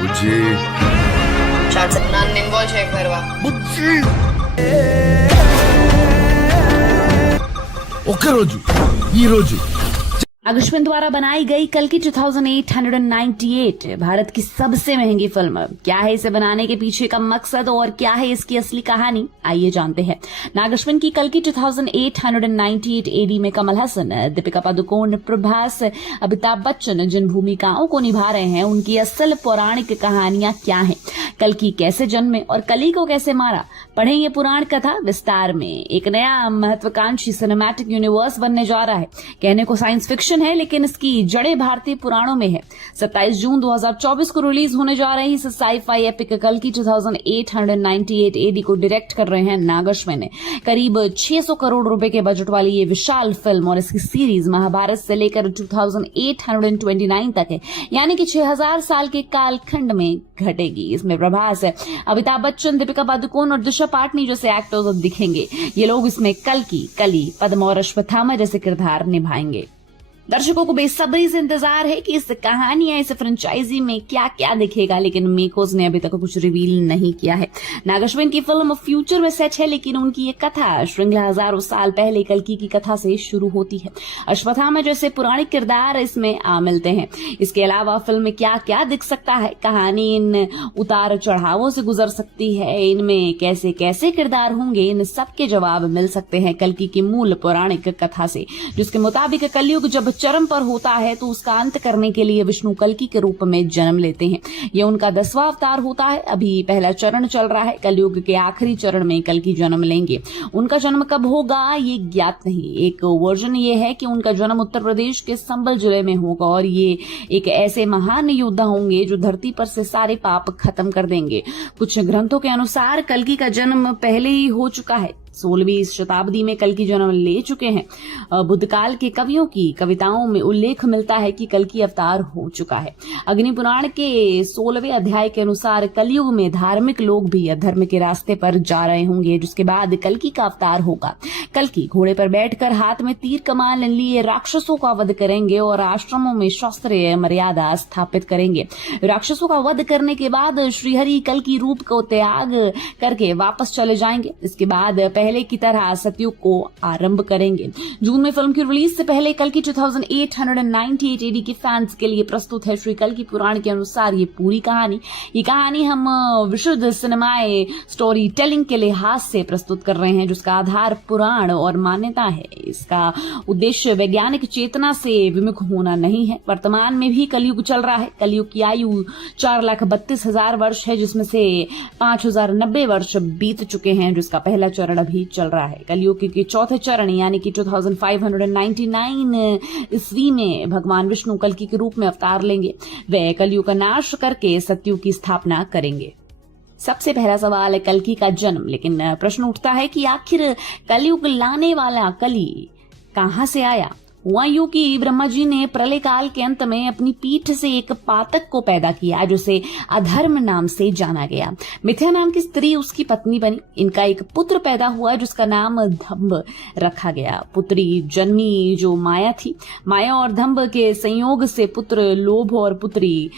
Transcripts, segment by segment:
బుజ్జి నన్ను ఇన్వాల్వ్ చేయకపోయావా? బుజ్జి ఒక్కరోజు ఈ రోజు अश्विन द्वारा बनाई गई कल्कि 2898 भारत की सबसे महंगी फिल्म। क्या है इसे बनाने के पीछे का मकसद और क्या है इसकी असली कहानी, आइए जानते हैं। नागश्विन की कल्कि 2898 एडी में कमल हसन, दीपिका पादुकोण, प्रभास, अमिताभ बच्चन जिन भूमिकाओं को निभा रहे हैं उनकी असल पौराणिक कहानियां क्या हैं, कल्कि कैसे जन्मे और कली को कैसे मारा, पढ़े ये पुराण कथा विस्तार में। एक नया महत्वाकांक्षी सिनेमैटिक यूनिवर्स बनने जा रहा है। कहने को साइंस फिक्शन है लेकिन इसकी जड़ें भारतीय पुराणों में है। 27 जून 2024 को रिलीज होने जा रही इस साई-फाई एपिक कल्कि 2898 एडी को डायरेक्ट कर रहे हैं नागश्विन। करीब 600 करोड़ रुपए के बजट वाली ये विशाल फिल्म और इसकी सीरीज महाभारत से लेकर 2829 तक है, यानी कि 6000 साल के कालखंड में घटेगी। इसमें प्रभास, अमिताभ बच्चन, दीपिका पादुकोण और दिशा पाटनी जैसे एक्टर्स दिखेंगे। ये लोग इसमें कल्कि, कली, पद्म और अश्वत्थामा जैसे किरदार निभाएंगे। दर्शकों को बेसब्री से इंतजार है कि इस कहानी या इस फ्रेंचाइजी में क्या क्या दिखेगा, लेकिन मेकर्स ने अभी तक कुछ रिवील नहीं किया है। नागश्विन की फिल्म फ्यूचर में सेट है, लेकिन उनकी ये कथा श्रृंखला हजारों साल पहले कल्कि की कथा से शुरू होती है। अश्वत्थामा जैसे पुराने किरदार इसमें आ मिलते हैं। इसके अलावा फिल्म में क्या क्या दिख सकता है, कहानी इन उतार चढ़ावों से गुजर सकती है, इनमें कैसे कैसे किरदार होंगे, इन सबके जवाब मिल सकते हैं कल्कि की मूल पौराणिक कथा से, जिसके मुताबिक कलयुग जब चरम पर होता है तो उसका अंत करने के लिए विष्णु कल्कि के रूप में जन्म लेते हैं। यह उनका 10वां अवतार होता है। अभी पहला चरण चल रहा है, कलयुग के आखिरी चरण में कल्कि जन्म लेंगे। उनका जन्म कब होगा ये ज्ञात नहीं। एक वर्जन ये है कि उनका जन्म उत्तर प्रदेश के संबल जिले में होगा और ये एक ऐसे महान योद्धा होंगे जो धरती पर से सारे पाप खत्म कर देंगे। कुछ ग्रंथों के अनुसार कल्कि का जन्म पहले ही हो चुका है। 16वीं शताब्दी में कल्कि जन्म ले चुके हैं। बुद्धकाल के कवियों की कविताओं में उल्लेख मिलता है कि कल्कि अवतार हो चुका है। अग्नि पुराण के 16वें अध्याय के अनुसार कलयुग में धार्मिक लोग भी अधर्म के रास्ते पर जा रहे होंगे, जिसके बाद कल्कि का अवतार होगा। कल्कि घोड़े पर बैठकर हाथ में तीर कमान लिए राक्षसों का वध करेंगे और आश्रमों में शास्त्रीय मर्यादा स्थापित करेंगे। राक्षसों का वध करने के बाद श्रीहरि कल्कि रूप को त्याग करके वापस चले जाएंगे। इसके बाद पहले की तरह सतयुग को आरंभ करेंगे। जून में फिल्म की रिलीज से पहले कल्कि 2898 एडी के फैंस के लिए प्रस्तुत है श्री कल्कि पुराण के अनुसार ये पूरी कहानी। ये कहानी हम विशुद्ध सिनेमाए स्टोरी टेलिंग के लिहाज से प्रस्तुत कर रहे हैं, जिसका आधार पुराण और मान्यता है। इसका उद्देश्य वैज्ञानिक चेतना से विमुख होना नहीं है। वर्तमान में भी कलयुग चल रहा है। कलयुग की आयु 4,32,000 वर्ष है, जिसमें से 5,090 वर्ष बीत चुके हैं, जिसका पहला चरण अभी चल रहा है। कलयुग के चौथे चरण यानी कि 2599 ईस्वी में भगवान विष्णु कल्कि के रूप में अवतार लेंगे। वे कलयुग का नाश करके सतयुग की स्थापना करेंगे। सबसे पहला सवाल है कल्कि का जन्म, लेकिन प्रश्न उठता है कि आखिर कलयुग लाने वाला कली कहां से आया। हुआ यूं कि ब्रह्मा जी ने प्रलय काल के अंत में अपनी पीठ से एक पातक को पैदा किया, जिसे अधर्म नाम से जाना गया। मिथ्या नाम की स्त्री उसकी पत्नी बनी। इनका एक पुत्र पैदा हुआ जिसका नाम धम्ब रखा गया। पुत्री जन्मी जो माया थी। माया और धम्ब के संयोग से पुत्र लोभ और पुत्री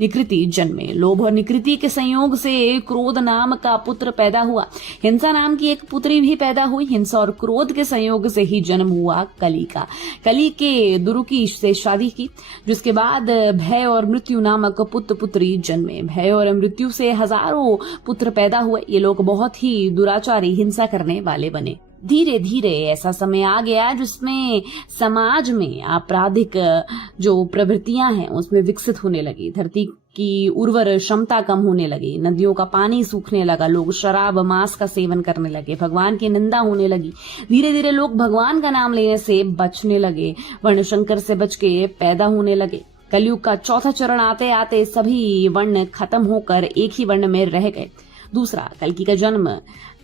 निकृति जन्मे। लोभ और निकृति के संयोग से क्रोध नाम का पुत्र पैदा हुआ। हिंसा नाम की एक पुत्री भी पैदा हुई। हिंसा और क्रोध के संयोग से ही जन्म हुआ कली का। कली के दुरुकी से शादी की, जिसके बाद भय और मृत्यु नामक पुत्र पुत्री जन्मे। भय और मृत्यु से हजारों पुत्र पैदा हुए। ये लोग बहुत ही दुराचारी, हिंसा करने वाले बने। धीरे धीरे ऐसा समय आ गया जिसमें समाज में आपराधिक जो प्रवृत्तियां हैं उसमें विकसित होने लगी। धरती की उर्वर क्षमता कम होने लगी। नदियों का पानी सूखने लगा। लोग शराब मांस का सेवन करने लगे। भगवान की निंदा होने लगी। धीरे धीरे लोग भगवान का नाम लेने से बचने लगे। वर्ण शंकर से बच के पैदा होने लगे। कलयुग का चौथा चरण आते आते सभी वर्ण खत्म होकर एक ही वर्ण में रह गए। दूसरा, कल्कि का जन्म।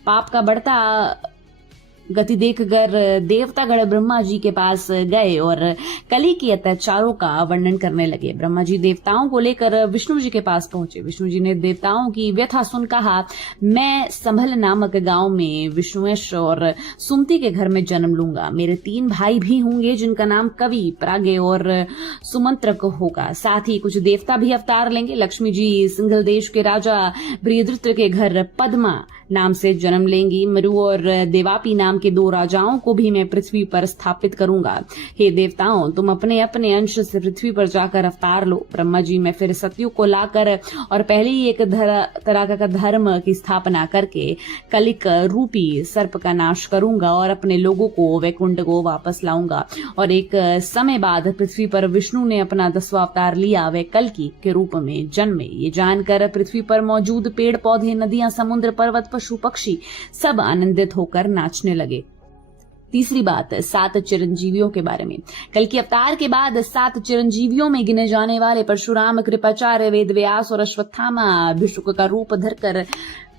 पाप का बढ़ता गति देखकर देवतागण ब्रह्मा जी के पास गए और कली के अत्याचारों का वर्णन करने लगे। ब्रह्मा जी देवताओं को लेकर विष्णु जी के पास पहुंचे। विष्णु जी ने देवताओं की व्यथा सुन कहा, मैं संभल नामक गांव में विष्णुएश और सुमति के घर में जन्म लूंगा। मेरे 3 भाई भी होंगे जिनका नाम कवि, प्राज्ञ और सुमंत्रक होगा। साथ ही कुछ देवता भी अवतार लेंगे। लक्ष्मी जी सिंघल देश के राजा बृहद्रथ के घर पद्मा नाम से जन्म लेंगी। मरु और देवापी नाम के 2 राजाओं को भी मैं पृथ्वी पर स्थापित करूंगा। हे देवताओं, तुम अपने अपने अंश से पृथ्वी पर जाकर अवतार लो। ब्रह्मा जी मैं फिर सतयुग को लाकर और पहले ही एक तरह का धर्म की स्थापना करके कलिक रूपी सर्प का नाश करूंगा और अपने लोगों को वैकुंठ को वापस लाऊंगा। और एक समय बाद पृथ्वी पर विष्णु ने अपना 10वां अवतार लिया, वे कल्कि के रूप में जन्मे। ये जानकर पृथ्वी पर मौजूद पेड़ पौधे, नदियां, समुद्र, पर्वत, पशु पक्षी सब आनंदित होकर नाचने लगे। तीसरी बात, 7 चिरंजीवियों के बारे में। कल के अवतार के बाद 7 चिरंजीवियों में गिने जाने वाले परशुराम, कृपाचार्य, वेदव्यास और अश्वत्थामा भिषुक का रूप धरकर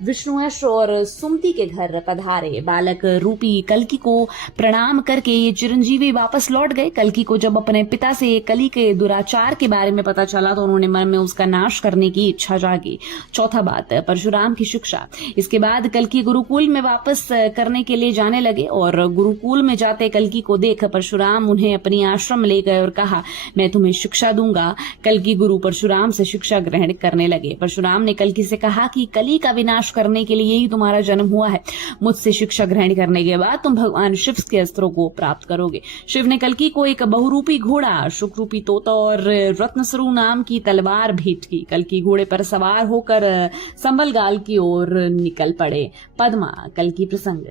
विष्णुएश और सुमति के घर पधारे। बालक रूपी कल्कि को प्रणाम करके ये चिरंजीवी वापस लौट गए। कल्कि को जब अपने पिता से कली के दुराचार के बारे में पता चला तो उन्होंने मन में उसका नाश करने की इच्छा जागी। चौथा बात, परशुराम की शिक्षा। इसके बाद कल्कि गुरुकुल में वापस करने के लिए जाने लगे और गुरुकुल में जाते कल्कि को देख परशुराम उन्हें अपनी आश्रम ले गए और कहा, मैं तुम्हें शिक्षा दूंगा। कल्कि गुरु परशुराम से शिक्षा ग्रहण करने लगे। परशुराम ने कल्कि से कहा कि कली का विनाश करने के लिए ही तुम्हारा जन्म हुआ है। मुझसे शिक्षा ग्रहण करने के बाद तुम भगवान शिव के अस्त्रों को प्राप्त करोगे। शिव ने कल्कि को एक बहुरूपी घोड़ा, शुकरूपी तोता और रत्नसरु नाम की तलवार भेंट की। कल्कि घोड़े पर सवार होकर संबलगाल की ओर निकल पड़े। पद्मा, कल्कि प्रसंग।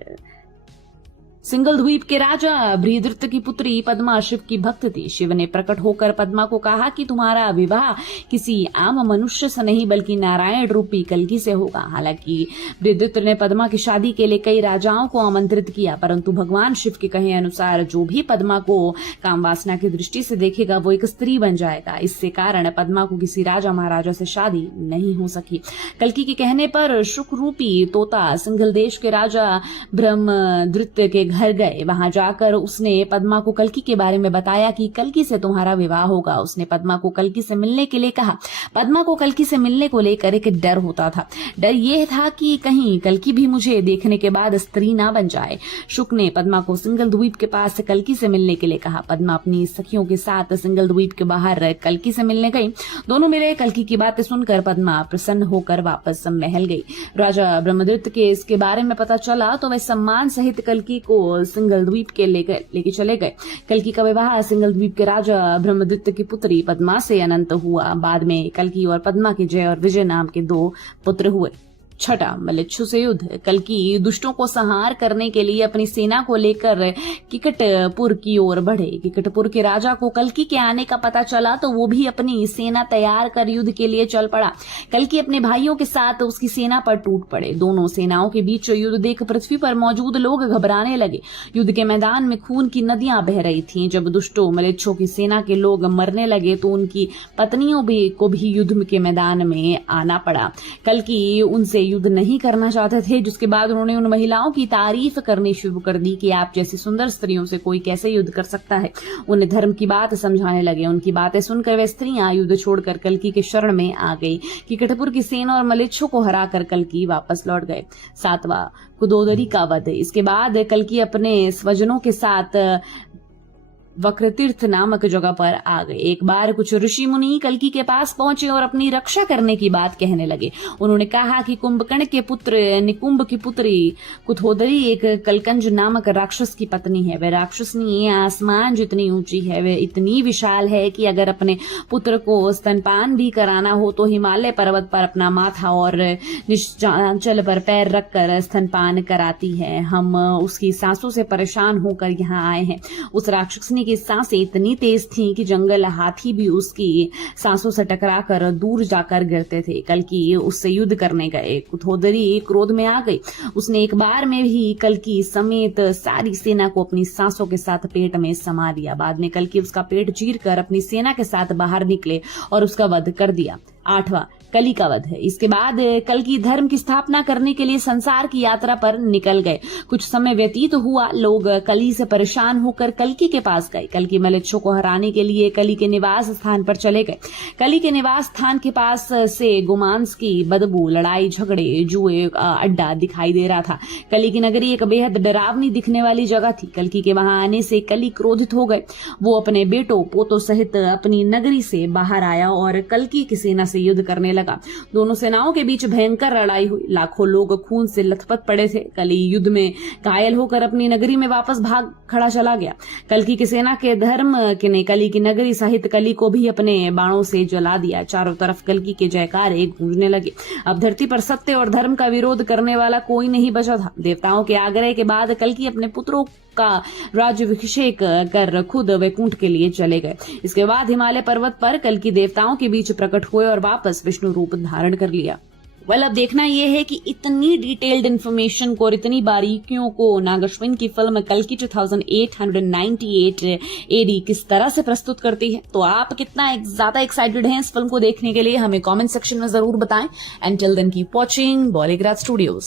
सिंगल द्वीप के राजा बृहद्रथ की पुत्री पद्मा शिव की भक्त थी। शिव ने प्रकट होकर पद्मा को कहा कि तुम्हारा विवाह किसी आम मनुष्य से नहीं बल्कि नारायण रूपी कल्कि से होगा। हालांकि बृहद्रथ ने पद्मा की शादी के लिए कई राजाओं को आमंत्रित किया, परंतु भगवान शिव के कहे अनुसार जो भी पद्मा को काम वासना की दृष्टि से देखेगा वो एक स्त्री बन जाएगा। इससे कारण पद्मा को किसी राजा महाराजा से शादी नहीं हो सकी। कल्कि के कहने पर शुक रूपी तोता सिंघल देश के राजा ब्रह्मदृत्य के घर गए। वहां जाकर उसने पद्मा को कल्कि के बारे में बताया कि कल्कि से तुम्हारा विवाह होगा। उसने पद्मा को कल्कि से मिलने के लिए कहा। पद्मा को कल्कि से मिलने को लेकर एक डर होता था। डर यह था कि कहीं कल्कि भी मुझे देखने के बाद स्त्री ना बन जाए। शुक ने पद्मा को सिंगल द्वीप के पास कल्कि से मिलने के लिए कहा। पद्मा अपनी सखियों के साथ सिंगल द्वीप के बाहर कल्कि से मिलने गई। दोनों मिले। कल्कि की बातें सुनकर पद्मा प्रसन्न होकर वापस महल गई। राजा ब्रह्मदत्त के इसके बारे में पता चला तो वह सम्मान सहित कल्कि को सिंगल द्वीप के लेके चले गए। कल्कि का विवाह सिंगल द्वीप के राजा ब्रह्मदत्त की पुत्री पद्मा से अनंत हुआ। बाद में कल्कि और पद्मा के जय और विजय नाम के 2 पुत्र हुए। छठा, मलेच्छु से युद्ध। कल्कि दुष्टों को संहार करने के लिए अपनी सेना को लेकर किकटपुर की ओर बढ़े। किकटपुर के राजा को कल्कि के आने का पता चला तो वो भी अपनी सेना तैयार कर युद्ध के लिए चल पड़ा। कल्कि अपने भाइयों के साथ उसकी सेना पर टूट पड़े। दोनों सेनाओं के बीच युद्ध देख पृथ्वी पर मौजूद लोग घबराने लगे। युद्ध के मैदान में खून की नदियां बह रही थीं। जब दुष्टों मलेच्छों की सेना के लोग मरने लगे तो उनकी पत्नियों को भी युद्ध के मैदान में आना पड़ा। कल्कि उनसे युद्ध नहीं करना चाहते थे, जिसके बाद उन्होंने उन महिलाओं की तारीफ करनी शुरू कर दी कि आप जैसी सुंदर स्त्रियों से कोई कैसे युद्ध कर सकता है। उन्हें धर्म की बात समझाने लगे। उनकी बातें सुनकर वे स्त्रियां युद्ध छोड़कर कल्कि के शरण में आ गई। किकटपुर की सेना और मलेच्छों को हराकर कल्कि वापस लौट गए। 7वां, कुदोदरी का वध। इसके बाद कल्कि अपने स्वजनों के साथ वक्रतीर्थ नामक जगह पर आ गए। एक बार कुछ ऋषि मुनि कल्कि के पास पहुंचे और अपनी रक्षा करने की बात कहने लगे। उन्होंने कहा कि कुंभकर्ण के पुत्र निकुंभ की पुत्री कुथोदरी एक कलकंज नामक राक्षस की पत्नी है। वह राक्षसनी आसमान जितनी ऊंची है, वह इतनी विशाल है कि अगर अपने पुत्र को स्तनपान भी कराना हो तो हिमालय पर्वत पर अपना माथा और निश्चांचल पर पैर रखकर स्तनपान कराती है। हम उसकी सांसों से परेशान होकर यहाँ आए हैं। उस राक्षसनी की सांसें इतनी तेज थीं कि जंगल हाथी भी उसकी सांसों से टकराकर दूर जाकर गिरते थे। कल्कि उससे युद्ध करने गए। कुथोदरी क्रोध में आ गई। उसने एक बार में भी कल्कि समेत सारी सेना को अपनी सांसों के साथ पेट में समा दिया। बाद में कल्कि उसका पेट चीरकर अपनी सेना के साथ बाहर निकले और उसका वध कर दिया। 8वां, कली का वध है। इसके बाद कल्कि धर्म की स्थापना करने के लिए संसार की यात्रा पर निकल गए। कुछ समय व्यतीत हुआ, लोग कली से परेशान होकर कल्कि के पास गए। कल्कि मलेच्छों को हराने के लिए कली के निवास स्थान पर चले गए। कली के निवास स्थान के पास से गोमांस की बदबू, लड़ाई झगड़े, जुए अड्डा दिखाई दे रहा था। कली की नगरी एक बेहद डरावनी दिखने वाली जगह थी। कल्कि के वहां आने से कली क्रोधित हो गए। वो अपने बेटों पोतों सहित अपनी नगरी से बाहर आया और कल्कि की सेना से युद्ध करने लगा। दोनों सेनाओं के बीच भयंकर लड़ाई हुई। लाखों लोग खून से लथपथ पड़े थे। कली युद्ध में घायल होकर अपनी नगरी में वापस भाग खड़ा चला गया। कल्कि की सेना के धर्म ने कली की नगरी सहित कली को भी अपने बाणों से जला दिया। चारों तरफ कल्कि के जयकारे गूंजने लगे। अब धरती पर सत्य और धर्म का विरोध करने वाला कोई नहीं बचा था। देवताओं के आग्रह के बाद कल्कि अपने पुत्रों का राज्याभिषेक कर खुद वैकुंठ के लिए चले गए। इसके बाद हिमालय पर्वत पर कल्कि देवताओं के बीच प्रकट हुए और वापस विष्णु रूप धारण कर लिया। अब देखना यह है कि इतनी डिटेल्ड इन्फॉर्मेशन को और इतनी बारीकियों को नागश्विन की फिल्म कल्कि 2898 एडी किस तरह से प्रस्तुत करती है। तो आप कितना ज्यादा एक्साइटेड हैं इस फिल्म को देखने के लिए, हमें कमेंट सेक्शन में जरूर बताएं। And till then keep watching बॉलीग्राज स्टूडियोज।